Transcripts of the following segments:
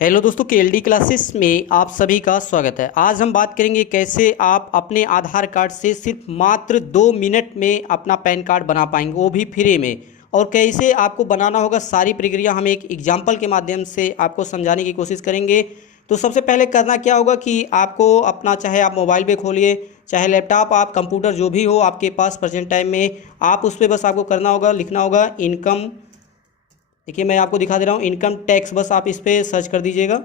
Hello दोस्तों, KLD classes में आप सभी का स्वागत है। आज हम बात करेंगे कैसे आप अपने आधार कार्ड से सिर्फ मात्र 2 मिनट में अपना पैन कार्ड बना पाएंगे, वो भी फ्री में। और कैसे आपको बनाना होगा, सारी प्रक्रिया हम एक एग्जाम्पल के माध्यम से आपको समझाने की कोशिश करेंगे। तो सबसे पहले करना क्या होगा कि आपको अपना, चाहे आप मोबाइल पे खोलिए, चाहे लैपटॉप, आप कंप्यूटर, जो भी हो आपके पास प्रेजेंट टाइम में, आप उस पर बस आपको करना होगा, लिखना होगा इनकम। देखिए मैं आपको दिखा दे रहा हूँ, इनकम टैक्स, बस आप इस पर सर्च कर दीजिएगा।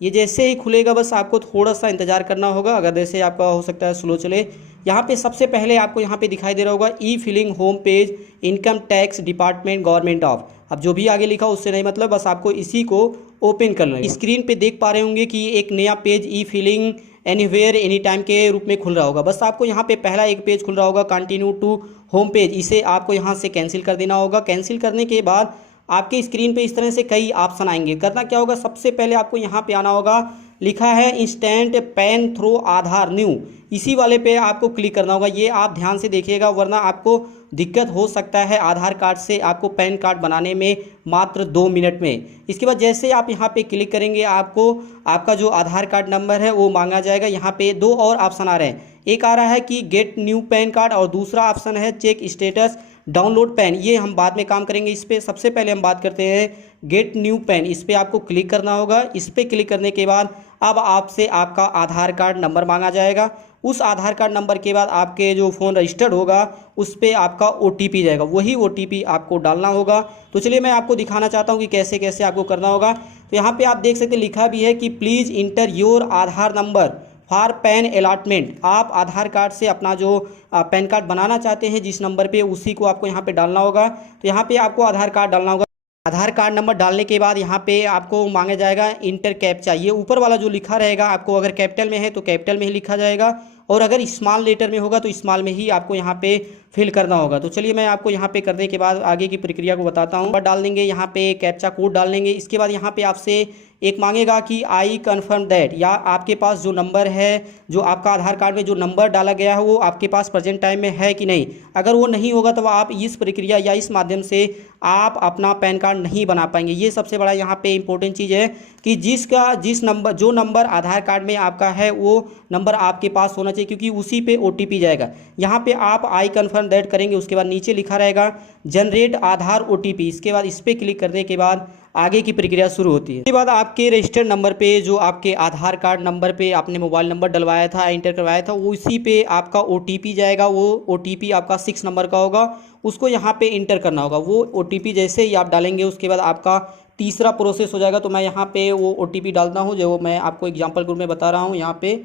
ये जैसे ही खुलेगा बस आपको थोड़ा सा इंतज़ार करना होगा, अगर जैसे आपका हो सकता है स्लो चले। यहाँ पे सबसे पहले आपको यहाँ पे दिखाई दे रहा होगा ई filling home page income tax department government of. अब जो भी आगे लिखा उससे नहीं मतलब, बस आपको इसी को ओपन कर लेना। स्क्रीन पे देख पा रहे होंगे कि एक नया पेज ई फिलिंग एनीवेयर एनी टाइम के रूप में खुल रहा होगा। बस आपको यहाँ पे पहला एक पेज खुल रहा होगा, कंटिन्यू टू होम पेज, इसे आपको यहाँ से कैंसिल कर देना होगा। कैंसिल करने के बाद आपके स्क्रीन पे इस तरह से कई ऑप्शन आएंगे। करना क्या होगा, सबसे पहले आपको यहाँ पे आना होगा, लिखा है इंस्टेंट पैन थ्रो आधार न्यू, इसी वाले पे आपको क्लिक करना होगा। ये आप ध्यान से देखिएगा, वरना आपको दिक्कत हो सकता है आधार कार्ड से आपको पैन कार्ड बनाने में मात्र 2 मिनट में। इसके बाद जैसे आप यहाँ पे क्लिक करेंगे, आपको आपका जो आधार कार्ड नंबर है वो मांगा जाएगा। यहाँ पे दो और ऑप्शन आ रहे हैं, एक आ रहा है कि गेट न्यू पैन कार्ड और दूसरा ऑप्शन है चेक स्टेटस डाउनलोड पैन। ये हम बाद में काम करेंगे इस पर। सबसे पहले हम बात करते हैं गेट न्यू पैन, इस पर आपको क्लिक करना होगा। इस पर क्लिक करने के बाद अब आपसे आपका आधार कार्ड नंबर मांगा जाएगा। उस आधार कार्ड नंबर के बाद आपके जो फ़ोन रजिस्टर्ड होगा उस पर आपका OTP जाएगा, वही OTP आपको डालना होगा। तो चलिए मैं आपको दिखाना चाहता हूँ कि कैसे कैसे आपको करना होगा। तो यहाँ पर आप देख सकते हैं, लिखा भी है कि please inter your Aadhaar number for pan allotment. आप आधार कार्ड से अपना जो पैन कार्ड बनाना चाहते हैं जिस नंबर पे, उसी को आपको यहाँ पे डालना होगा। तो यहाँ पे आपको आधार कार्ड डालना होगा। आधार कार्ड नंबर डालने के बाद यहाँ पे आपको मांगा जाएगा इंटर कैप्चा। ये ऊपर वाला जो लिखा रहेगा, आपको अगर कैपिटल में है तो कैपिटल में ही लिखा जाएगा, और अगर स्मॉल लेटर में होगा तो स्मॉल में ही आपको यहाँ पे फिल करना होगा। तो चलिए मैं आपको यहाँ पे करने के बाद आगे की प्रक्रिया को बताता हूँ। डाल देंगे यहाँ पे कैप्चा कोड डाल देंगे। इसके बाद यहाँ पे आपसे एक मांगेगा कि आई कन्फर्म दैट, या आपके पास जो नंबर है, जो आपका आधार कार्ड में जो नंबर डाला गया है वो आपके पास प्रेजेंट टाइम में है कि नहीं। अगर वो नहीं होगा तो आप इस प्रक्रिया या इस माध्यम से आप अपना पैन कार्ड नहीं बना पाएंगे। ये सबसे बड़ा यहाँ पे इंपॉर्टेंट चीज़ है कि जिस नंबर, जो नंबर आधार कार्ड में आपका है वो नंबर आपके पास होना चाहिए, क्योंकि उसी पे OTP जाएगा। यहाँ पे आप आई कन्फर्म दैट करेंगे, उसके बाद नीचे लिखा रहेगा जनरेट आधार OTP। इसके बाद इस पर क्लिक करने के बाद आगे की प्रक्रिया शुरू होती है। इसके बाद आपके रजिस्टर्ड नंबर पे, जो आपके आधार कार्ड नंबर पे आपने मोबाइल नंबर डलवाया था, इंटर करवाया था, उसी पे आपका OTP जाएगा। वो OTP आपका 6 नंबर का होगा, उसको यहाँ पे इंटर करना होगा। वो OTP जैसे ही आप डालेंगे उसके बाद आपका तीसरा प्रोसेस हो जाएगा। तो मैं यहाँ पे वो OTP डालता हूँ जो मैं आपको एग्जाम्पल के रूप में बता रहा हूँ यहाँ पे।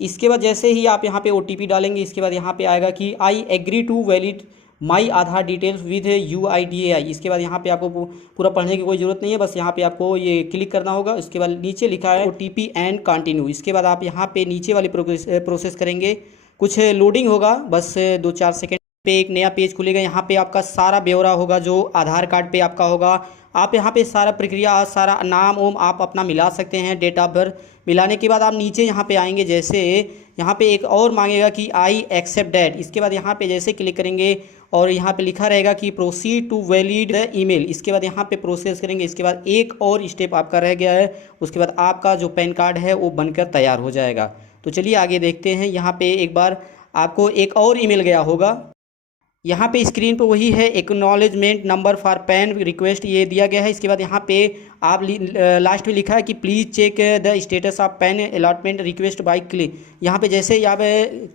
इसके बाद जैसे ही आप यहाँ पे OTP डालेंगे, इसके बाद यहाँ पे आएगा कि I agree to valid my Aadhaar details with UIDAI। इसके बाद यहाँ पे आपको पूरा पढ़ने की कोई ज़रूरत नहीं है, बस यहाँ पे आपको ये क्लिक करना होगा। इसके बाद नीचे लिखा है OTP एंड कंटिन्यू। इसके बाद आप यहाँ पे नीचे वाली प्रोसेस करेंगे, कुछ लोडिंग होगा, बस 2-4 सेकेंड पे एक नया पेज खुलेगा। यहाँ पे आपका सारा ब्यौरा होगा जो आधार कार्ड पे आपका होगा। आप यहाँ पे सारा प्रक्रिया, सारा नाम ओम आप अपना मिला सकते हैं, डेट ऑफ बर्थ मिलाने के बाद आप नीचे यहाँ पे आएंगे। जैसे यहाँ पे एक और मांगेगा कि आई एक्सेप्ट डैट। इसके बाद यहाँ पे जैसे क्लिक करेंगे और यहाँ पे लिखा रहेगा कि proceed to valid the email. इसके बाद यहाँ पे प्रोसेस करेंगे। इसके बाद एक और स्टेप आपका रह गया है, उसके बाद आपका जो पैन कार्ड है वो बनकर तैयार हो जाएगा। तो चलिए आगे देखते हैं। यहाँ पे एक बार आपको एक और ईमेल गया होगा, यहाँ पे स्क्रीन पे वही है, acknowledgement number for pan request, ये दिया गया है। इसके बाद यहाँ पे आप लास्ट में लिखा है कि please check the status of PAN allotment request by click. यहाँ पे जैसे ही आप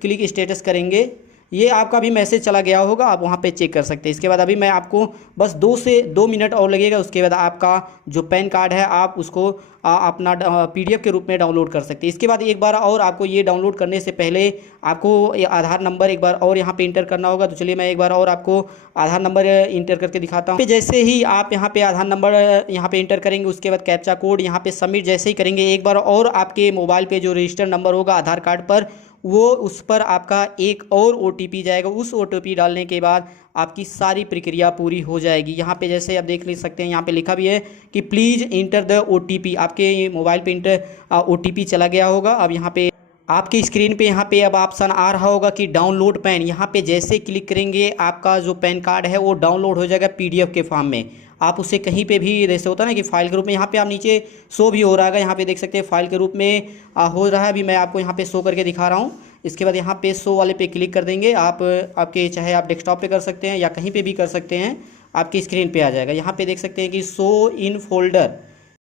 क्लिक स्टेटस करेंगे, ये आपका भी मैसेज चला गया होगा, आप वहाँ पे चेक कर सकते हैं। इसके बाद अभी मैं आपको बस 2 से 2 मिनट और लगेगा, उसके बाद आपका जो पैन कार्ड है आप उसको अपना PDF के रूप में डाउनलोड कर सकते हैं। इसके बाद एक बार और आपको ये डाउनलोड करने से पहले आपको आधार नंबर एक बार और यहाँ पे इंटर करना होगा। तो चलिए मैं एक बार और आपको आधार नंबर इंटर करके दिखाता हूँ। जैसे ही आप यहाँ पे आधार नंबर यहाँ पे इंटर करेंगे, उसके बाद कैप्चा कोड यहाँ पे सबमिट जैसे ही करेंगे, एक बार और आपके मोबाइल पे जो रजिस्टर्ड नंबर होगा आधार कार्ड पर, वो उस पर आपका एक और OTP जाएगा। उस OTP डालने के बाद आपकी सारी प्रक्रिया पूरी हो जाएगी। यहाँ पे जैसे आप देख ले सकते हैं, यहाँ पे लिखा भी है कि प्लीज़ इंटर द OTP। आपके मोबाइल पे OTP चला गया होगा। अब यहाँ पे आपकी स्क्रीन पे यहाँ पे अब ऑप्शन आ रहा होगा कि डाउनलोड पैन। यहाँ पे जैसे क्लिक करेंगे आपका जो पैन कार्ड है वो डाउनलोड हो जाएगा PDF के फॉर्म में। आप उसे कहीं पे भी, जैसे होता है ना कि फ़ाइल के रूप में, यहाँ पे आप नीचे शो भी हो रहा है, यहाँ पे देख सकते हैं फ़ाइल के रूप में हो रहा है। अभी मैं आपको यहाँ पे शो करके दिखा रहा हूँ। इसके बाद यहाँ पे शो वाले पे क्लिक कर देंगे आप, आपके चाहे आप डेस्कटॉप पे कर सकते हैं या कहीं पे भी कर सकते हैं, आपकी स्क्रीन पे आ जाएगा। यहाँ पे देख सकते हैं कि शो इन फोल्डर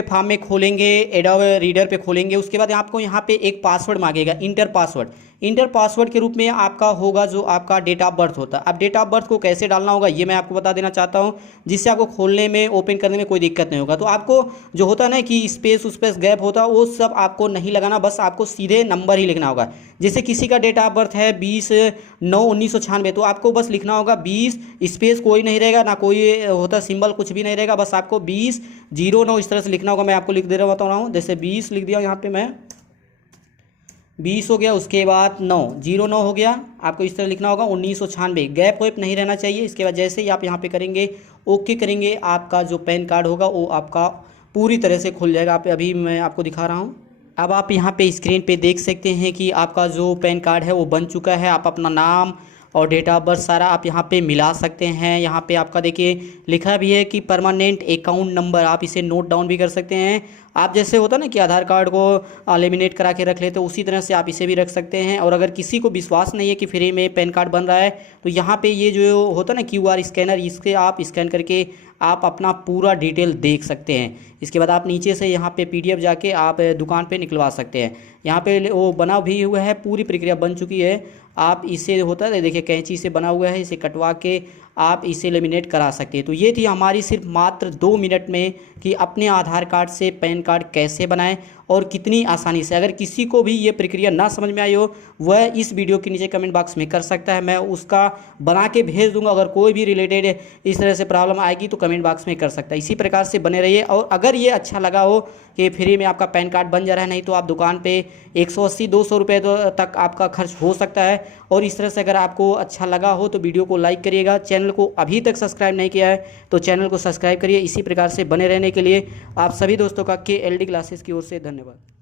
फार्म में खोलेंगे, एडोबे रीडर पे खोलेंगे। उसके बाद आपको यहाँ पे एक पासवर्ड मांगेगा, इंटर पासवर्ड। इंटर पासवर्ड के रूप में आपका होगा जो आपका डेट ऑफ बर्थ होता है। अब डेट ऑफ बर्थ को कैसे डालना होगा ये मैं आपको बता देना चाहता हूँ, जिससे आपको खोलने में, ओपन करने में कोई दिक्कत नहीं होगा। तो आपको जो होता है ना कि स्पेस उस गैप होता है, वो सब आपको नहीं लगाना, बस आपको सीधे नंबर ही लिखना होगा। जैसे किसी का डेट ऑफ बर्थ है 20/9/1996, तो आपको बस लिखना होगा 20, स्पेस कोई नहीं रहेगा, ना कोई होता सिंबल, कुछ भी नहीं रहेगा, बस आपको 20/09 इस तरह से लिखना होगा। मैं आपको लिख दे रहा हूँ, जैसे 20 लिख दिया यहाँ पे मैं, 20 हो गया, उसके बाद 9/09 हो गया, आपको इस तरह लिखना होगा 1996, गैप वैप नहीं रहना चाहिए। इसके बाद जैसे ही आप यहाँ पे करेंगे, ओके करेंगे, आपका जो पैन कार्ड होगा वो आपका पूरी तरह से खुल जाएगा। अभी मैं आपको दिखा रहा हूँ। अब आप यहाँ पे स्क्रीन पे देख सकते हैं कि आपका जो पैन कार्ड है वो बन चुका है। आप अपना नाम और डेट ऑफ बर्थ सारा आप यहाँ पे मिला सकते हैं। यहाँ पे आपका देखिए लिखा भी है कि परमानेंट अकाउंट नंबर, आप इसे नोट डाउन भी कर सकते हैं। आप जैसे होता ना कि आधार कार्ड को लेमिनेट करा के रख लेते, उसी तरह से आप इसे भी रख सकते हैं। और अगर किसी को विश्वास नहीं है कि फ्री में पैन कार्ड बन रहा है, तो यहाँ पे ये जो होता ना QR स्कैनर, इसके आप स्कैन करके आप अपना पूरा डिटेल देख सकते हैं। इसके बाद आप नीचे से यहाँ पे PDF जाके आप दुकान पे निकलवा सकते हैं। यहाँ पे वो बना भी हुआ है, पूरी प्रक्रिया बन चुकी है। आप इसे होता है देखिए कैंची से बना हुआ है, इसे कटवा के आप इसे लेमिनेट करा सकते हैं। तो ये थी हमारी सिर्फ मात्र 2 मिनट में कि अपने आधार कार्ड से पैन कार्ड कैसे बनाएं और कितनी आसानी से। अगर किसी को भी ये प्रक्रिया ना समझ में आई हो, वह इस वीडियो के नीचे कमेंट बॉक्स में कर सकता है, मैं उसका बना के भेज दूंगा। अगर कोई भी रिलेटेड इस तरह से प्रॉब्लम आएगी तो कमेंट बॉक्स में कर सकता है। इसी प्रकार से बने रहिए। और अगर ये अच्छा लगा हो कि फ्री में आपका पैन कार्ड बन जा रहा है, नहीं तो आप दुकान पे 180-200 रुपये तक आपका खर्च हो सकता है। और इस तरह से अगर आपको अच्छा लगा हो तो वीडियो को लाइक करिएगा। चैनल को अभी तक सब्सक्राइब नहीं किया है तो चैनल को सब्सक्राइब करिए। इसी प्रकार से बने रहने के लिए आप सभी दोस्तों का KLD क्लासेस की ओर से धन्यवाद।